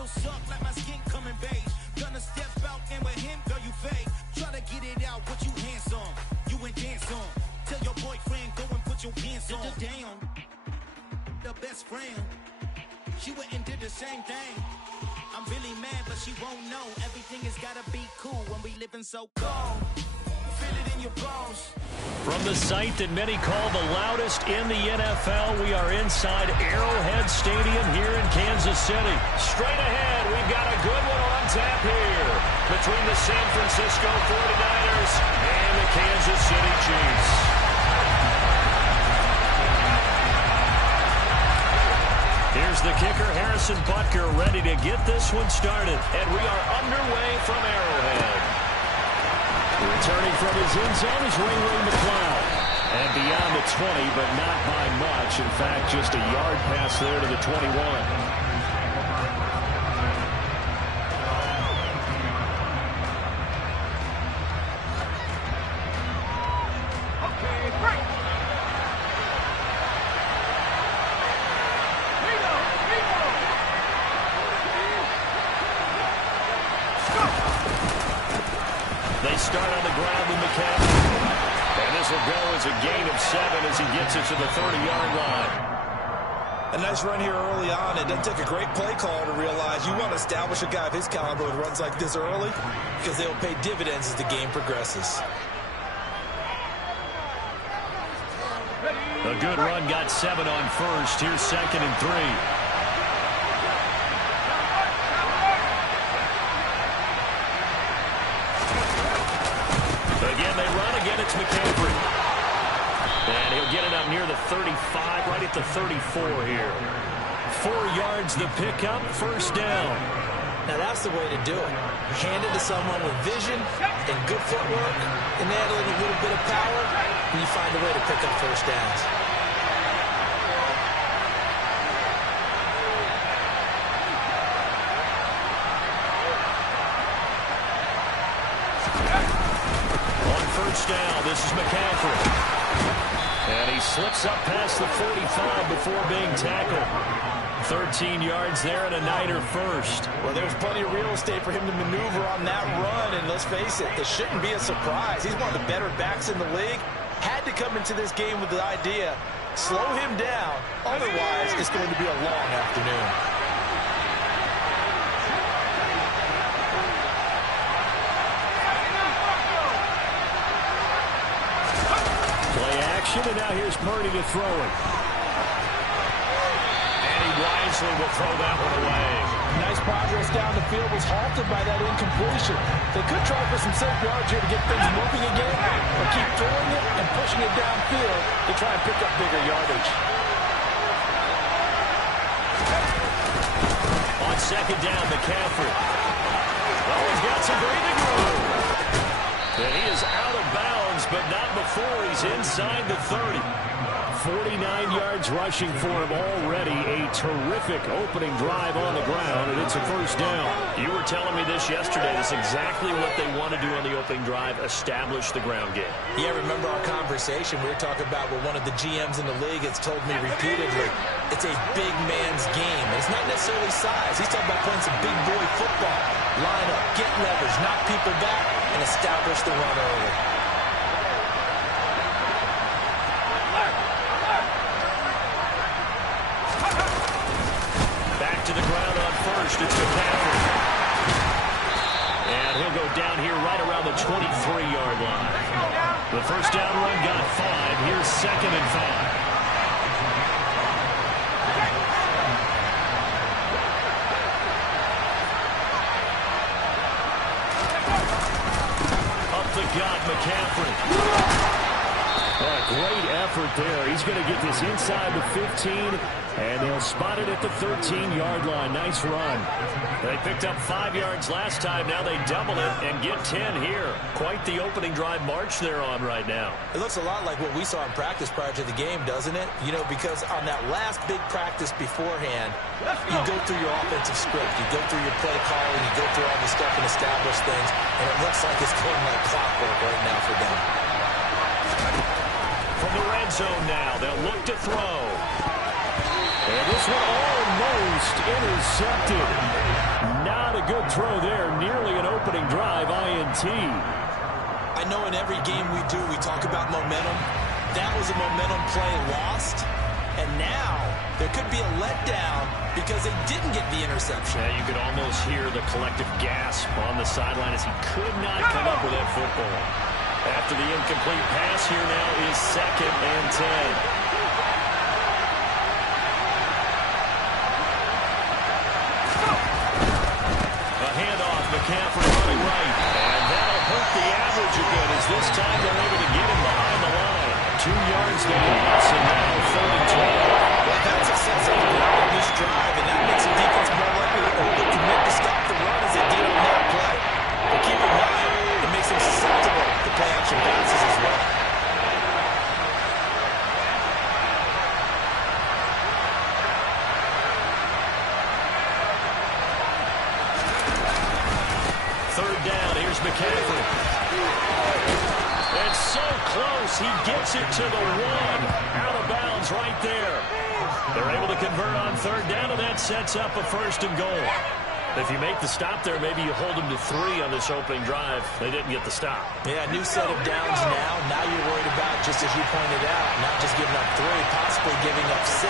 real suck like my skin coming beige. Gonna step out and with him, girl, you fake. Try to get it out, but you handsome. You ain't dance on. Tell your boyfriend, go and put your pants on. Damn, the best friend. She went and did the same thing. I'm really mad, but she won't know. Everything has gotta be cool when we living so cold. Feel it in your bones. From the site that many call the loudest in the NFL, we are inside Arrowhead Stadium here in Kansas City. Straight ahead, we've got a good one on tap here between the San Francisco 49ers and the Kansas City Chiefs. Here's the kicker, Harrison Butker, ready to get this one started. And we are underway from Arrowhead. Returning from his end zone is Ray McCloud. And beyond the 20, but not by much. In fact, just a yard pass there to the 21. They start on the ground with McCaffrey. And this will go as a gain of 7 as he gets it to the 30-yard line. A nice run here early on. It doesn't take a great play caller to realize you want to establish a guy of his caliber with runs like this early because they'll pay dividends as the game progresses. A good run got 7 on first. Here's 2nd and 3. Again, they run. Again, it's McCaffrey. And he'll get it up near the 35, right at the 34 here. 4 yards the pickup, first down. Now, that's the way to do it. Hand it to someone with vision and good footwork, and add a little bit of power, and you find a way to pick up first downs. First down, this is McCaffrey. And he slips up past the 45 before being tackled. 13 yards there and a Niner first. Well, there's plenty of real estate for him to maneuver on that run, and let's face it, this shouldn't be a surprise. He's one of the better backs in the league. Had to come into this game with the idea, slow him down, otherwise it's going to be a long afternoon. And now here's Purdy to throw it. And he wisely will throw that one away. Nice progress down the field, was halted by that incompletion. They could try for some safe yards here to get things moving again, or keep throwing it and pushing it downfield to try and pick up bigger yardage. On 2nd down, McCaffrey. Oh, he's got some breathing room. And he is out of bounds, but not before he's inside the 30. 49 yards rushing for him already. A terrific opening drive on the ground, and it's a first down. You were telling me this yesterday. That's exactly what they want to do on the opening drive, establish the ground game. Yeah, remember our conversation? We were talking about what one of the GMs in the league has told me repeatedly. It's a big man's game. It's not necessarily size. He's talking about playing some big boy football. Line up, get leverage, knock people back, and establish the run early. Back to the ground on first. It's McCaffrey. And he'll go down here right around the 23-yard line. The first down run got 5. Here's 2nd and 5. Got McCaffrey. Great effort there. He's going to get this inside the 15, and they'll spot it at the 13-yard line. Nice run. They picked up 5 yards last time. Now they double it and get 10 here. Quite the opening drive march they're on right now. It looks a lot like what we saw in practice prior to the game, doesn't it? You know, because on that last big practice beforehand, you go through your offensive script. You go through your play calling. You go through all the stuff and establish things. And it looks like it's going like clockwork right now for them. From the red zone now, they'll look to throw. And this one almost intercepted. Not a good throw there. Nearly an opening drive INT. I know in every game we do, we talk about momentum. That was a momentum play lost. And now there could be a letdown because they didn't get the interception. Yeah, you could almost hear the collective gasp on the sideline as he could not come up with that football. After the incomplete pass, here now is 2nd and 10. McCaffrey running right, and that'll hurt the average a bit as this time they're able to get him behind the line. 2 yards to pass, and now 3rd and 12. Well, that's a sense of ground on this drive, and that makes the defense more likely to overcommit to stop the run as they did on that play. But keep in mind, it makes them susceptible to play-action passes as well. McCaffrey. It's so close. He gets it to the 1. Out of bounds right there. They're able to convert on 3rd down, and that sets up a 1st and goal. If you make the stop there, maybe you hold them to 3 on this opening drive. They didn't get the stop. Yeah, new set of downs now. Now you're worried about, just as you pointed out, not just giving up 3, possibly giving up 6.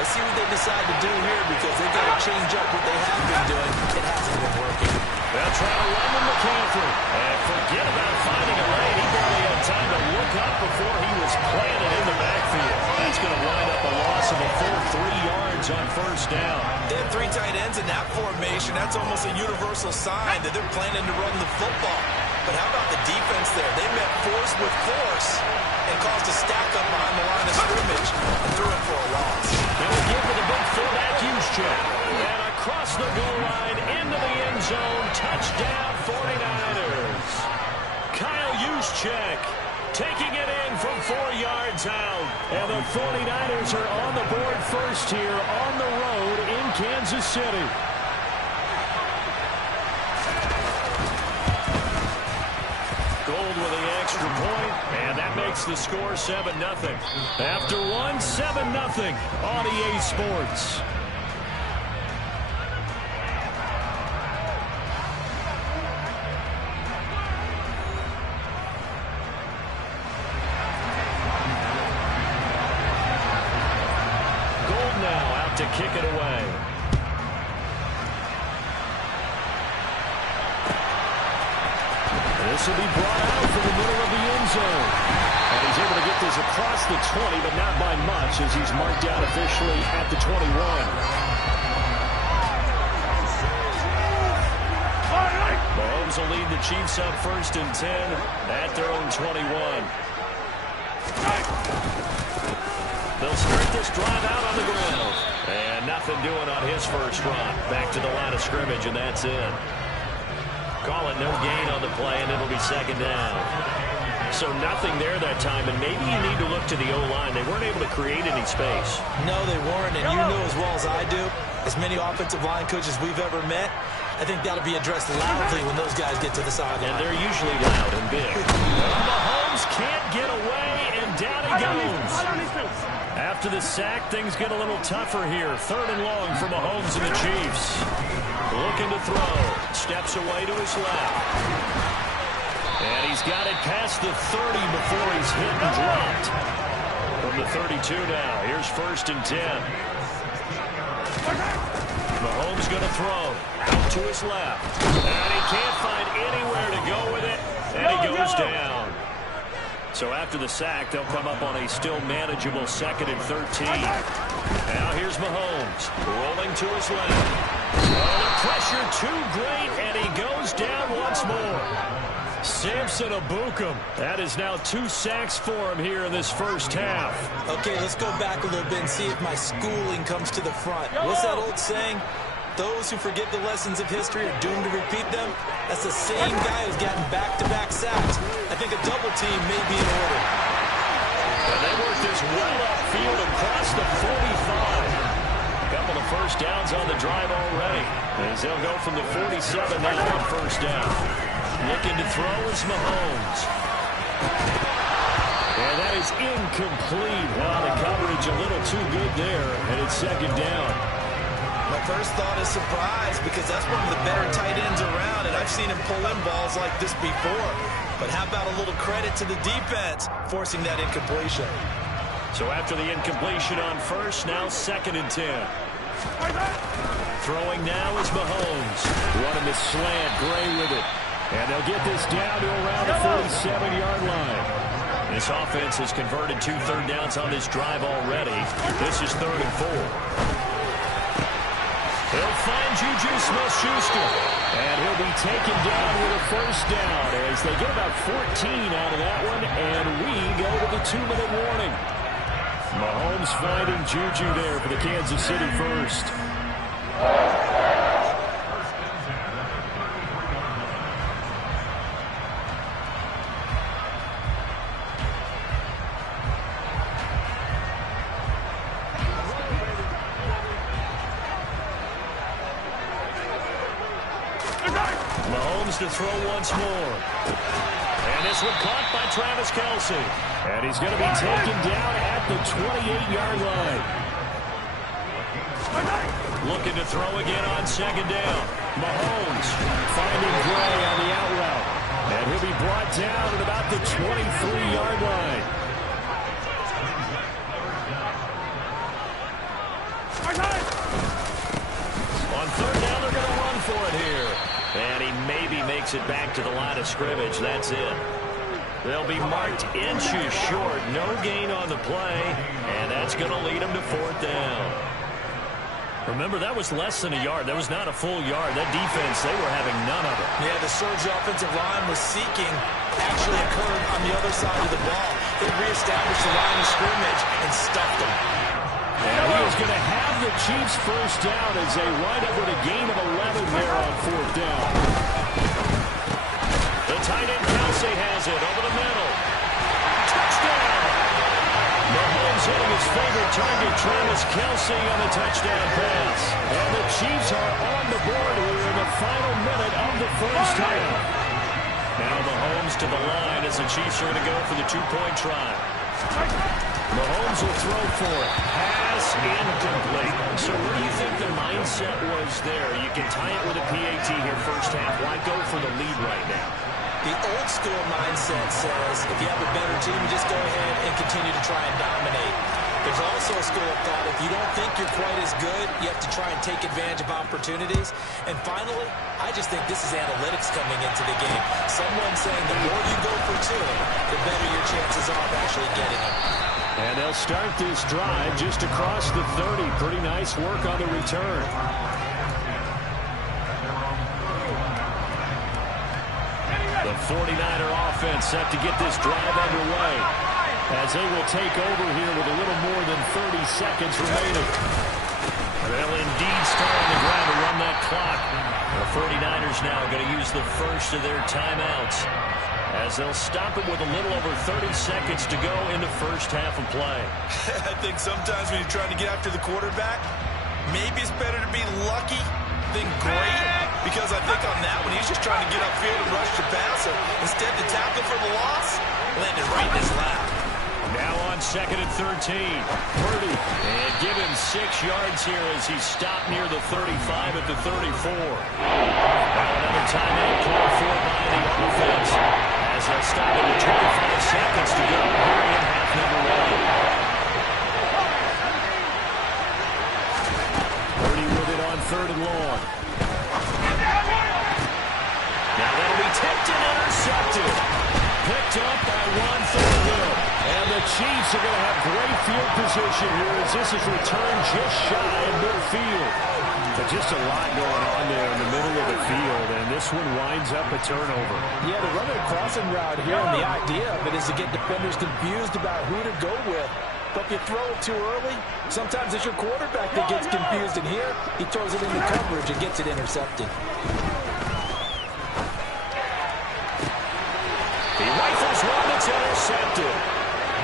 Let's see what they decide to do here because they've got to change up what they have been doing. It hasn't been working. They'll try to run with McCaffrey. And forget about finding a lane. He barely had time to look up before he was planted in the backfield. That's going to wind up a loss of a full 3 yards on 1st down. They have 3 tight ends in that formation. That's almost a universal sign that they're planning to run the football. But how about the defense there? They met force with force and caused a stack up behind the line of scrimmage and threw it for a loss. They'll give it a big fullback check. And across the goal line into the end zone. Touchdown 49ers. Kyle Juszczyk taking it in from 4 yards out. And the 49ers are on the board first here on the road in Kansas City. Gold with the extra point, and that makes the score 7-0. After 1, 7-0 on EA Sports. Gold now out to kick it away. This will be brought out from the middle of the end zone. And he's able to get this across the 20, but not by much as he's marked down officially at the 21. Mahomes will lead the Chiefs up 1st and 10 at their own 21. They'll start this drive out on the ground. And nothing doing on his first run. Back to the line of scrimmage, and that's it. Call it no gain on the play, and it'll be 2nd down. So nothing there that time, and maybe you need to look to the O-line. They weren't able to create any space. No, they weren't, and you know as well as I do, as many offensive line coaches we've ever met, I think that'll be addressed loudly when those guys get to the sideline. And they're usually loud and big. Mahomes can't get away, and down he goes. After the sack, things get a little tougher here. 3rd and long for Mahomes and the Chiefs. Looking to throw. Steps away to his left. And he's got it past the 30 before he's hit and dropped. From the 32 now. Here's 1st and 10. Mahomes going to throw. Out to his left. And he can't find anywhere to go with it. And he goes down. So after the sack, they'll come up on a still manageable 2nd and 13. Now here's Mahomes. Rolling to his left. Oh, the pressure too great, and he goes down once more. Samson Abukum. That is now 2 sacks for him here in this first half. Okay, let's go back a little bit and see if my schooling comes to the front. What's that old saying? Those who forget the lessons of history are doomed to repeat them. That's the same guy who's gotten back-to-back sacks. I think a double team may be in order. And they work this well upfield across the 45. Couple of 1st downs on the drive already. As they'll go from the 47 now on 1st down. Looking to throw is Mahomes. And that is incomplete. Well, the coverage a little too good there, and it's 2nd down. My first thought is surprise because that's one of the better tight ends around, and I've seen him pull in balls like this before. But how about a little credit to the defense forcing that incompletion? So after the incompletion on first, now 2nd and 10. Throwing now is Mahomes. Running the slant, Gray with it. And they'll get this down to around the 47-yard line. This offense has converted 2 third downs on this drive already. This is 3rd and 4. He'll find Juju Smith-Schuster. And he'll be taken down with a 1st down as they get about 14 out of that one. And we go to the 2-minute warning. Mahomes finding Juju there for the Kansas City first. Mahomes to throw once more. And this one caught by Travis Kelce. And he's going to be taken down at the 28-yard line. Looking to throw again on 2nd down. Mahomes finding Gray on the out route. And he'll be brought down at about the 23-yard line. On 3rd down, they're going to run for it here. And he maybe makes it back to the line of scrimmage. That's it. They'll be marked inches short. No gain on the play. And that's going to lead them to 4th down. Remember, that was less than a yard. That was not a full yard. That defense, they were having none of it. Yeah, the surge the offensive line was seeking actually occurred on the other side of the ball. They reestablished the line of scrimmage and stuffed them. And he is going to have the Chiefs 1st down as they wind up with a gain of 11 there on 4th down. The tight end Kelce has it over the middle. Touchdown! Mahomes hitting his favorite target, Travis Kelce, on the touchdown pass. And the Chiefs are on the board here in the final minute of the 1st half. Now Mahomes to the line as the Chiefs are going to go for the 2-point try. Mahomes will throw for it. Pass incomplete. So what do you think the mindset was there? You can tie it with a PAT here 1st half. Why go for the lead right now? The old school mindset says if you have a better team, you just go ahead and continue to try and dominate. There's also a school of thought, if you don't think you're quite as good, you have to try and take advantage of opportunities. And finally, I just think this is analytics coming into the game. Someone saying the more you go for 2, the better your chances are of actually getting them. And they'll start this drive just across the 30. Pretty nice work on the return. The 49er offense set to get this drive underway as they will take over here with a little more than 30 seconds remaining. They'll indeed start on the ground to run that clock. The 49ers now going to use the first of their timeouts as they'll stop it with a little over 30 seconds to go in the 1st half of play. I think sometimes when you're trying to get after the quarterback, maybe it's better to be lucky than great, because I think on that one, he's just trying to get upfield and rush the passer. Instead, the tackle for the loss landed right in his lap. Now on 2nd and 13. Purdy. And give him 6 yards here as he's stopped near the 35 at the 34. Now another timeout called for by the offense as they'll stop it with 25 seconds to go here in half number 1. Purdy with it on 3rd and long. Now that'll be tipped and intercepted. Picked up by Juan Thornhill. And the Chiefs are going to have great field position here as this is returned just shy of midfield. But just a lot going on there in the middle of the field, and this one winds up a turnover. Yeah, they're running a crossing route here, and the idea of it is to get defenders confused about who to go with. But if you throw it too early, sometimes it's your quarterback that gets confused, and here he throws it into coverage and gets it intercepted. He rifles one that's intercepted.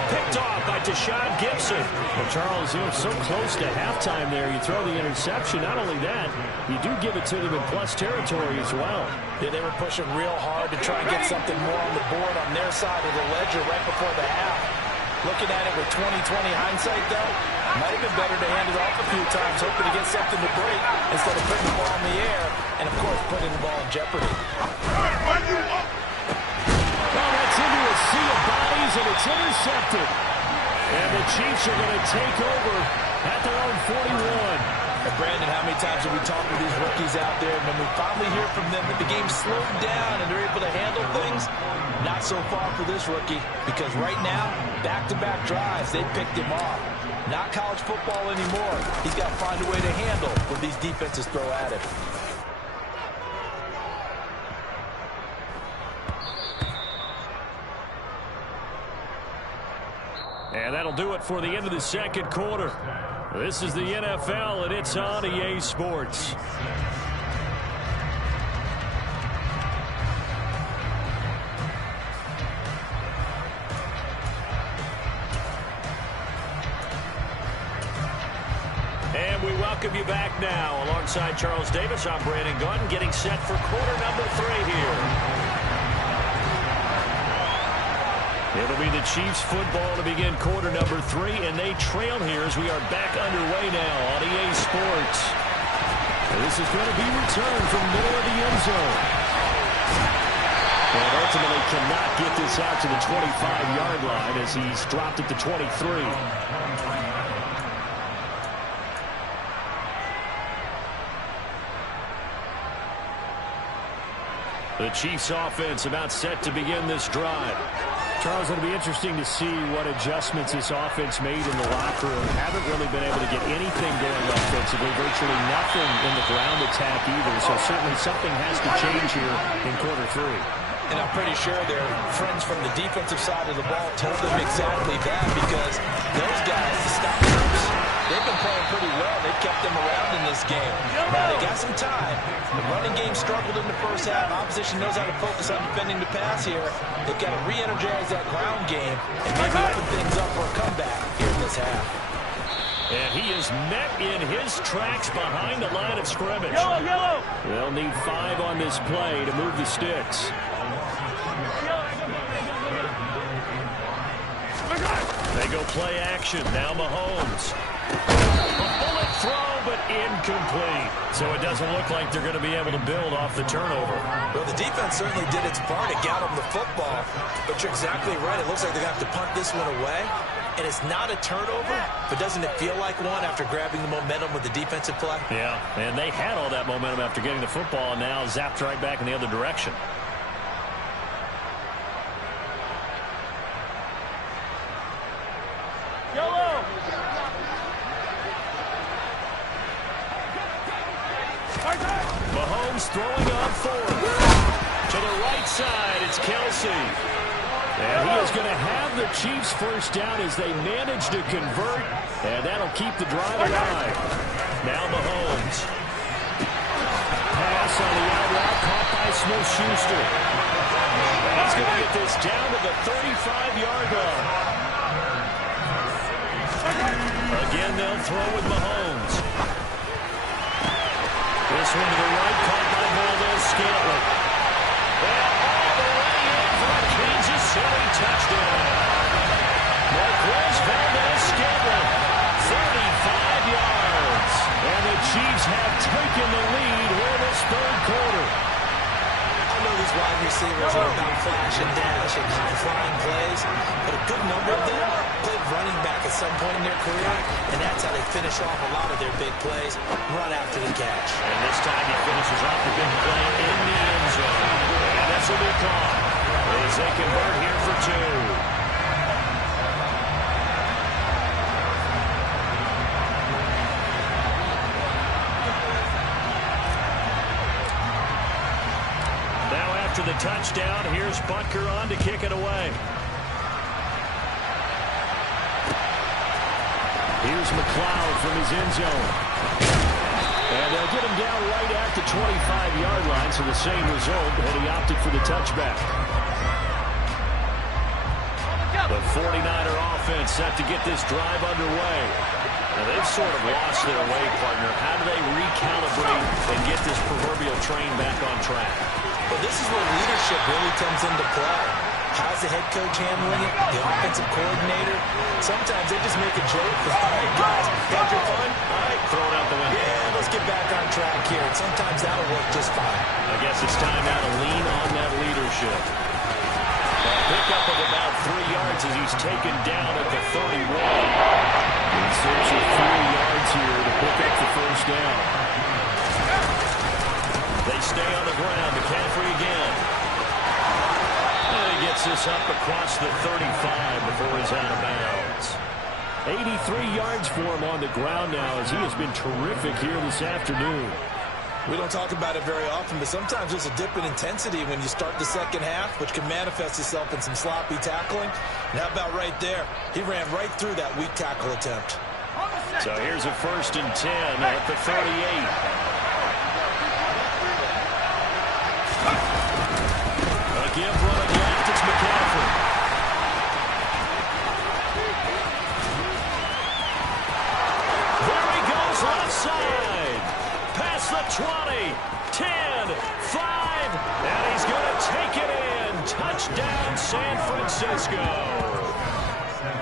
Picked off by Deshaun Gibson. Well, Charles, so close to halftime there. You throw the interception. Not only that, you do give it to them in plus territory as well. Yeah, they were pushing real hard to try and get something more on the board on their side of the ledger right before the half. Looking at it with 20/20 hindsight, though, might have been better to hand it off a few times, hoping to get something to break instead of putting the ball in the air and, of course, putting the ball in jeopardy. Well, that's into a sea of bodies, and it's intercepted. And the Chiefs are going to take over at their own 41. And Brandon, how many times have we talked with these rookies out there, and when we finally hear from them that the game slowed down and they're able to handle things? Not so far for this rookie, because right now, back-to-back drives, they picked him off. Not college football anymore. He's got to find a way to handle what these defenses throw at him. And that'll do it for the end of the second quarter. This is the NFL, and it's on EA Sports. And we welcome you back now. Alongside Charles Davis, I'm Brandon Gaudin, getting set for quarter number 3 here. It'll be the Chiefs football to begin quarter number 3, and they trail here as we are back underway now on EA Sports. And this is going to be returned from middle of the end zone. And ultimately cannot get this out to the 25-yard line as he's dropped at the 23. The Chiefs offense about set to begin this drive. Charles, it'll be interesting to see what adjustments this offense made in the locker room. Haven't really been able to get anything going offensively, virtually nothing in the ground attack either. So certainly something has to change here in quarter 3. And I'm pretty sure their friends from the defensive side of the ball told them exactly that, because those guys, the stoppers, they've been playing pretty well. They've kept them around in this game. Now, they got some time. The running game struggled in the first half. Opposition knows how to focus on defending the pass here. They've got to re-energize that ground game and maybe open things up for a comeback here in this half. And he is met in his tracks behind the line of scrimmage. They'll need 5 on this play to move the sticks. They go play action. Now Mahomes. A bullet throw, but incomplete. So it doesn't look like they're going to be able to build off the turnover. Well, the defense certainly did its part to get them the football. But you're exactly right. It looks like they're going to have to punt this one away. And it's not a turnover, but doesn't it feel like one after grabbing the momentum with the defensive play? Yeah, and they had all that momentum after getting the football, and now zapped right back in the other direction. Mahomes throwing on 4. To the right side, it's Kelsey. And he is going to have the Chiefs first down as they manage to convert, and that'll keep the drive alive. Now Mahomes. Pass on the out route, caught by Smith-Schuster. He's going to get this down to the 35-yard line. Again, they'll throw with Mahomes. This one to the right, caught by Valdez-Scantling. And all the way in for a Kansas City touchdown. Marquez Valdez-Scantling, 35 yards. And the Chiefs have taken the lead here in this third quarter. I know these wide receivers are about flash and dash and high-flying plays, but a good number of them played running back at some point in their career, and that's how they finish off a lot of their big plays, run after the catch. And this time he finishes off the big play in the end zone. And this will be caught as they convert here for 2. To the touchdown, here's Butker on to kick it away. Here's McLeod from his end zone. And they'll get him down right at the 25-yard line, so the same result, but he opted for the touchback. The 49er offense set to get this drive underway. Now, they've sort of lost their way, partner. How do they recalibrate and get this proverbial train back on track? Well, this is where leadership really comes into play. How's the head coach handling it? The offensive coordinator? Sometimes they just make a joke. All right, guys, had your fun? All right, Throw it out the window. yeah, let's get back on track here. And sometimes that'll work just fine. I guess it's time now to lean on that leadership. A pickup of about 3 yards as he's taken down at the 31. In search of 4 yards here to pick up the first down. They stay on the ground. McCaffrey again. And he gets this up across the 35 before he's out of bounds. 83 yards for him on the ground now as he has been terrific here this afternoon. We don't talk about it very often, but sometimes there's a dip in intensity when you start the second half, which can manifest itself in some sloppy tackling. And how about right there? He ran right through that weak tackle attempt. So here's a 1st and 10 at the 38. Again, running left, it's McCaffrey. There he goes, left side. Past the 20, 10, 5, and he's going to take it in. Touchdown, San Francisco.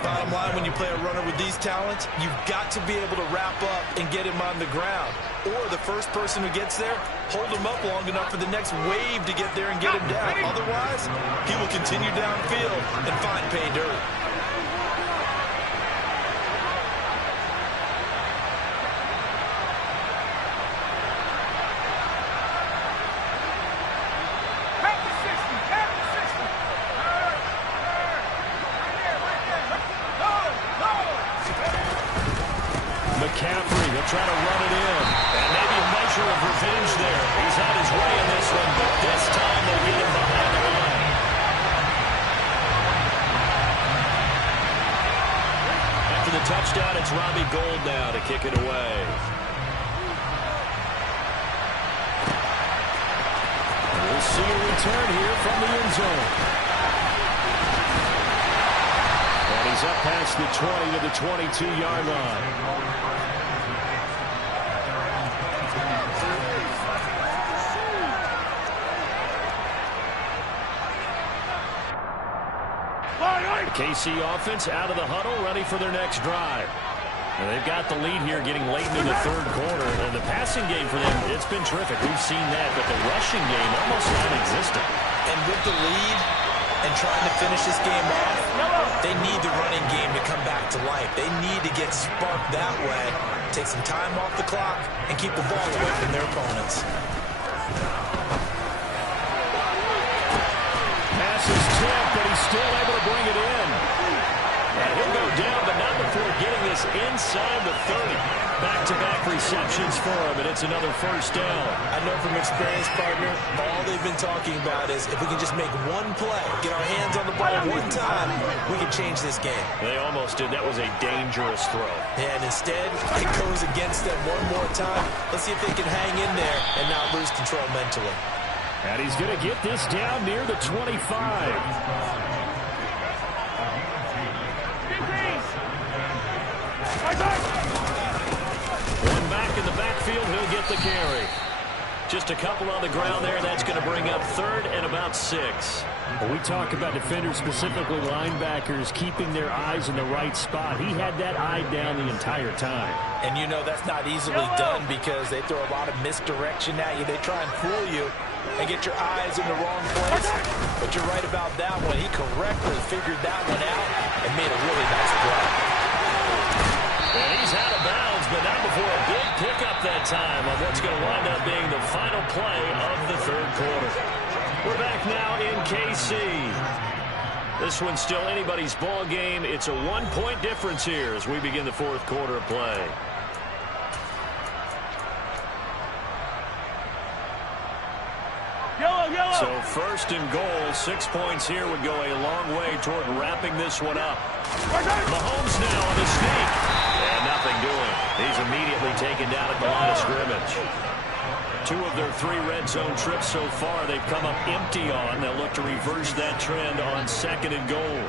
Bottom line, when you play a runner with these talents, you've got to be able to wrap up and get him on the ground. Or the first person who gets there, hold him up long enough for the next wave to get there and get him down. Otherwise, he will continue downfield and find pay dirt. McCaffrey, they'll try to run it in. And maybe a measure of revenge there. He's had his way in this one, but this time they'll get him behind the line. After the touchdown, it's Robbie Gould now to kick it away. We'll see a return here from the end zone. And he's up past the 20 to the 22-yard line. KC offense out of the huddle, ready for their next drive. And they've got the lead here getting late into the third quarter. And the passing game for them, it's been terrific. We've seen that, but the rushing game almost non-existent. And with the lead and trying to finish this game off, they need the running game to come back to life. They need to get sparked that way, take some time off the clock, and keep the ball away from their opponents. Pass is tipped, but he's still able to bring it in. And he'll go down, but not before getting this inside the 30. Back-to-back receptions for him, and it's another first down. I know from experience, partner, all they've been talking about is if we can just make one play, get our hands on the ball one time, we can change this game. They almost did. That was a dangerous throw. And instead, it goes against them one more time. Let's see if they can hang in there and not lose control mentally. And he's going to get this down near the 25. One back in the backfield, he'll get the carry. Just a couple on the ground there, and that's going to bring up third and about 6. When we talk about defenders, specifically linebackers, keeping their eyes in the right spot, he had that eye down the entire time. And you know that's not easily done because they throw a lot of misdirection at you. They try and fool you and get your eyes in the wrong place. But you're right about that one. He correctly figured that one out and made a really nice play. And he's out of bounds, but not before a big pickup that time on what's going to wind up being the final play of the third quarter. We're back now in KC. This one's still anybody's ball game. It's a 1-point difference here as we begin the fourth quarter of play. So first and goal, 6 points here would go a long way toward wrapping this one up. Mahomes now on the sneak. And nothing doing. He's immediately taken down at the line of scrimmage. 2 of their 3 red zone trips so far they've come up empty on. They'll look to reverse that trend on second and goal.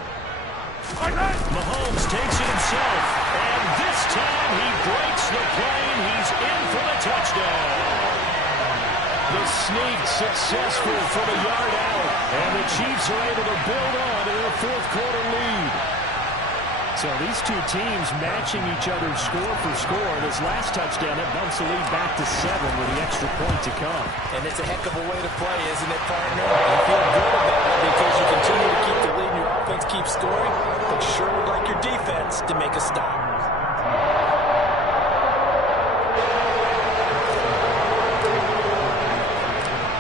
Mahomes takes it himself. And this time he breaks the plane. He's in for the touchdown. The sneak successful from a yard out. And the Chiefs are able to build on to their fourth quarter lead. So these two teams matching each other score for score. This last touchdown, that bumps the lead back to 7 with the extra point to come. And it's a heck of a way to play, isn't it, partner? You feel good about it because you continue to keep the lead and your offense keeps scoring, but you sure would like your defense to make a stop.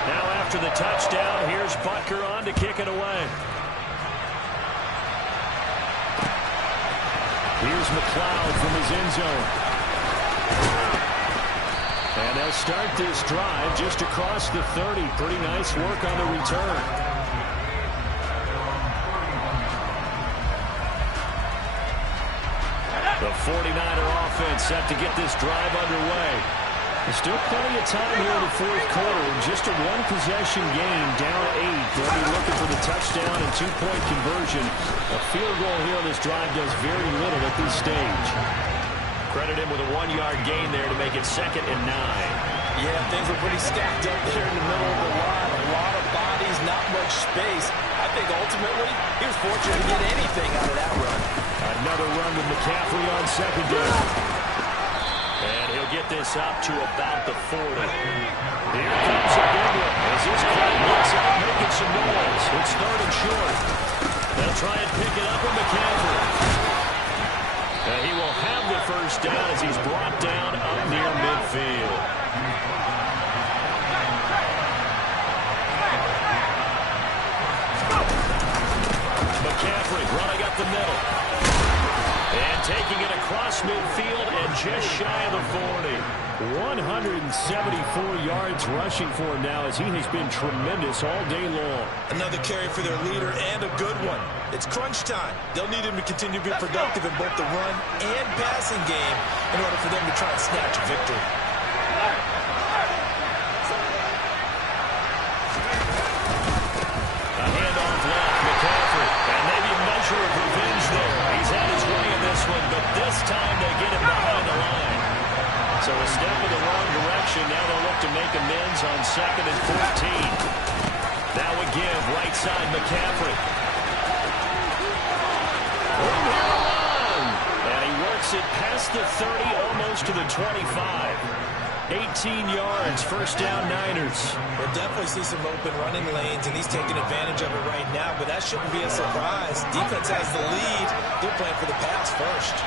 Now after the touchdown, here's Butker on to kick it away. Here's McLeod from his end zone. And they'll start this drive just across the 30. Pretty nice work on the return. The 49er offense set to get this drive underway. There's still plenty of time here in the fourth quarter. Just a one-possession game, down 8. They'll be looking for the touchdown and two-point conversion. A field goal here on this drive does very little at this stage. Credit him with a 1-yard gain there to make it 2nd and 9. Yeah, things were pretty stacked up there in the middle of the line. A lot of bodies, not much space. I think ultimately he was fortunate to get anything out of that run. Another run with McCaffrey on 2nd down. And he'll get this up to about the 40. Here comes a big one as this crowd looks out making some noise. It's 3rd and short. They'll try and pick it up with McCaffrey. And he will have the first down as he's brought down up near midfield. McCaffrey running up the middle. And taking it across midfield and just shy of the 40. 174 yards rushing for him now as he has been tremendous all day long. Another carry for their leader and a good one. It's crunch time. They'll need him to continue to be productive in both the run and passing game in order for them to try and snatch a victory. A handoff left, McCaffrey. And maybe a measure of revenge there. He's had his way in this one, but this time they get him behind the line. So a step in the wrong direction. Now they'll look to make amends on 2nd and 14. Now a give, right side McCaffrey. Room here to run. And he works it past the 30, almost to the 25. 18 yards, first down Niners. We'll definitely see some open running lanes, and he's taking advantage of it right now, but that shouldn't be a surprise. Defense has the lead. They're playing for the pass first.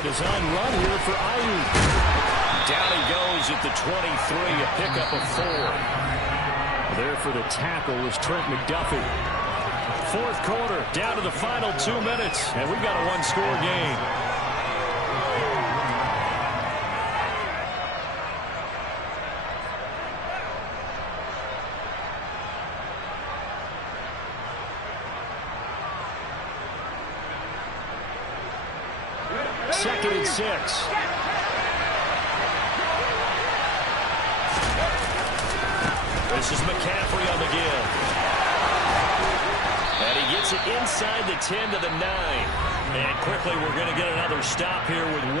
Design run here for Ayuk. Down he goes at the 23, a pickup of 4. There for the tackle was Trent McDuffie. Fourth quarter, down to the final 2 minutes, and we've got a one-score game. Second and 6. This is McCaffrey on the give. And he gets it inside the 10 to the 9. And quickly we're going to get another stop here with 1:54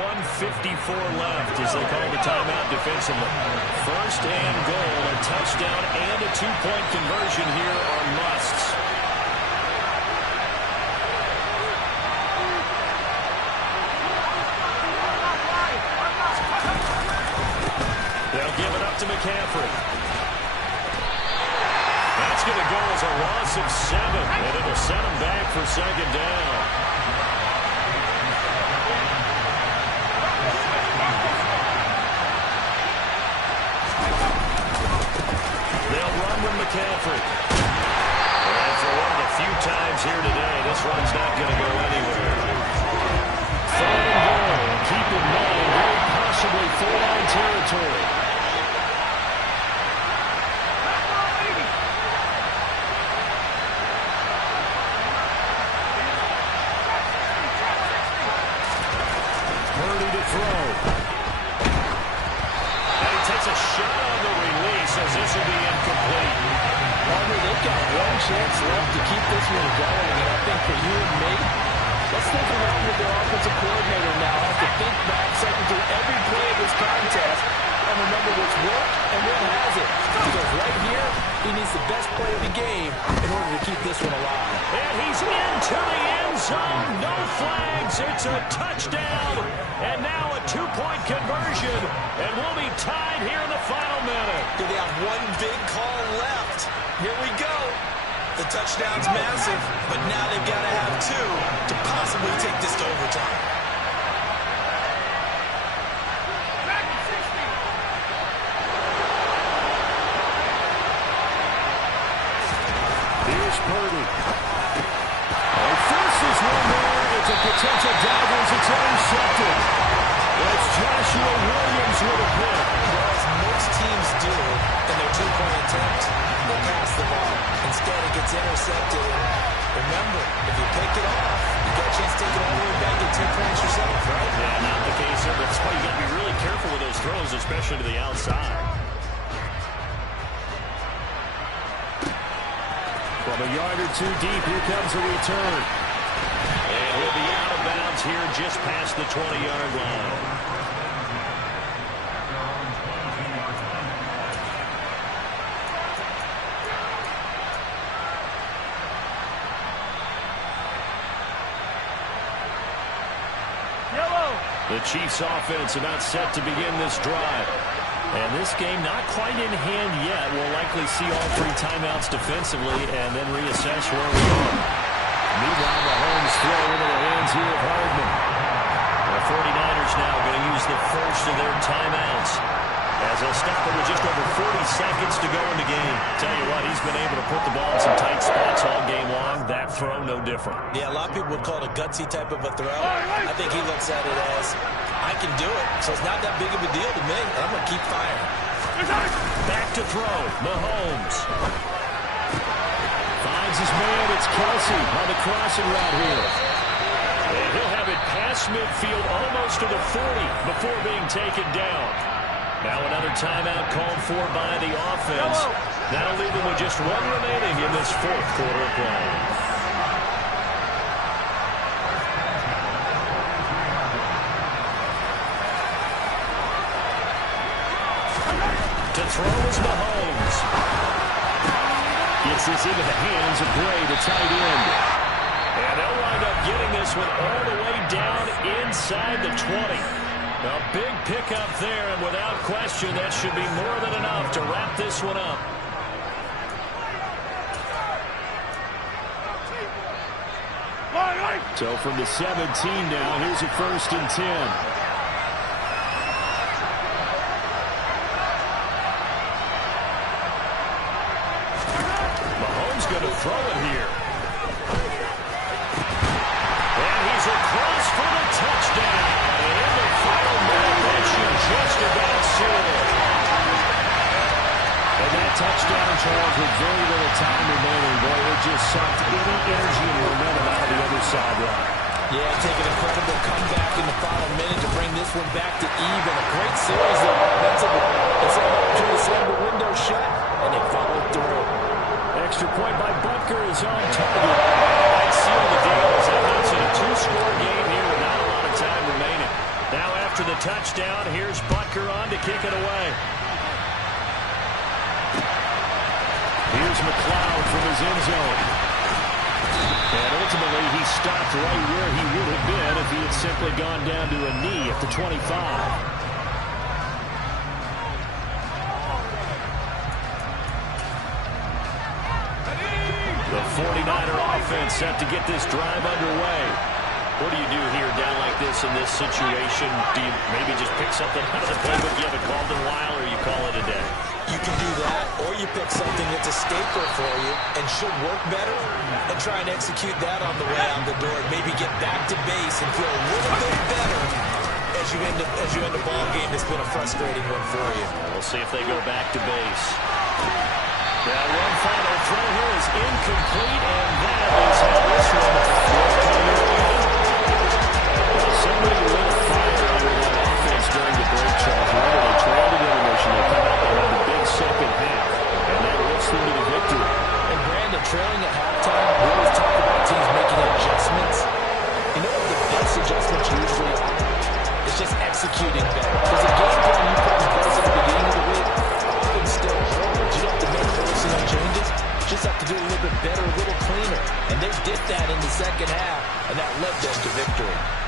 left as they call the timeout defensively. First and goal, a touchdown and a two-point conversion here are musts. They'll give it up to McCaffrey. That's going to go as a loss of 7, and it'll set him back for second down. They'll run with McCaffrey. And for one of the few times here today, this run's not going to go anywhere. 3rd and goal. Keep in mind, very possibly 4-line territory. Purdy to throw. And he takes a shot on the release as this will be incomplete. They've got one chance left to keep this one going, and I think for you and me, let's think around with their offensive coordinator now. Have to think back, cycle through every He needs the best play of the game in order to keep this one alive. And he's into the end zone. No flags. It's a touchdown. And now a two-point conversion. And we'll be tied here in the final minute. Do they have one big call left? Here we go. The touchdown's massive, but now they've got to have two to possibly take this to overtime. Here's Purdy. And forces one there. It's a potential dive as it's intercepted. That's Joshua Williams with a pick. Well, as most teams do in their two-point attempt, they pass the ball. Instead, it gets intercepted. Remember, if you pick it off, you got a chance to take it all the way back to 2 points yourself, right? Yeah, not the case here, but that's why you got to be really careful with those throws, especially to the outside. From a yard or two deep, here comes a return. And he'll be out of bounds here just past the 20-yard line. The Chiefs offense about set to begin this drive. And this game not quite in hand yet. We'll likely see all three timeouts defensively and then reassess where we are. Meanwhile, the Mahomes throw into the hands here of Hardman. The 49ers now going to use the first of their timeouts as they'll stop it with just over 40 seconds to go in the game. Tell you what, he's been able to put the ball in some tight spots all game long. That throw, no different. Yeah, a lot of people would call it a gutsy type of a throw. I think he looks at it as, I can do it, so it's not that big of a deal to me. I'm going to keep firing. Back to throw, Mahomes. Finds his man, it's Kelsey on the crossing route here. And he'll have it past midfield almost to the 40 before being taken down. Now another timeout called for by the offense. That'll leave them with just one remaining in this fourth quarter of play. To throw is Mahomes. Gets this into the hands of Gray, the tight end. And they'll wind up getting this one all the way down inside the 20. A big pickup there, and without question, that should be more than enough to wrap this one up. So from the 17 now, here's a 1st and 10. Mahomes going to throw it here. And he's across for the touchdown. And in the final minute, that should just about seal it. And that touchdown, Charles, with very little time remaining, boy, it just sucked any energy and momentum out of the other sideline. Yeah, take an incredible comeback in the final minute to bring this one back to even. A great series there offensively. It's an opportunity to slam the window shut, and they followed through. Extra point by Butker is on target. That sealed the deal as that makes it a two-score game here with not a lot of time remaining. Now after the touchdown, here's Butker on to kick it away. Here's McLeod from his end zone. And ultimately, he stopped right where he would have been if he had simply gone down to a knee at the 25. The 49er offense set to get this drive underway. What do you do here down like this in this situation? Do you maybe just pick something out of the playbook you haven't called in a while, or you call it a day? You can do that, or you pick something that's a staple for you and should work better and try and execute that on the way out the door and maybe get back to base and feel a little bit better as you end a ball game that's been a frustrating one for you. We'll see if they go back to base. That one final throw here is incomplete, and that is how this one will come to an end. Well, somebody lit a fire under that offense during the break, Charles. Remember, they trailed in intermission. They come out and have a big second half, and that lifts them to the victory. And Brandon, trailing at halftime, we always talk about teams making adjustments. You know what the best adjustments usually are? It's just executing better. Because a game plan you put in place at the beginning of the week, often still holds. You don't have to make personal changes. Just have to do it a little bit better, a little cleaner. And they did that in the second half, and that led them to victory.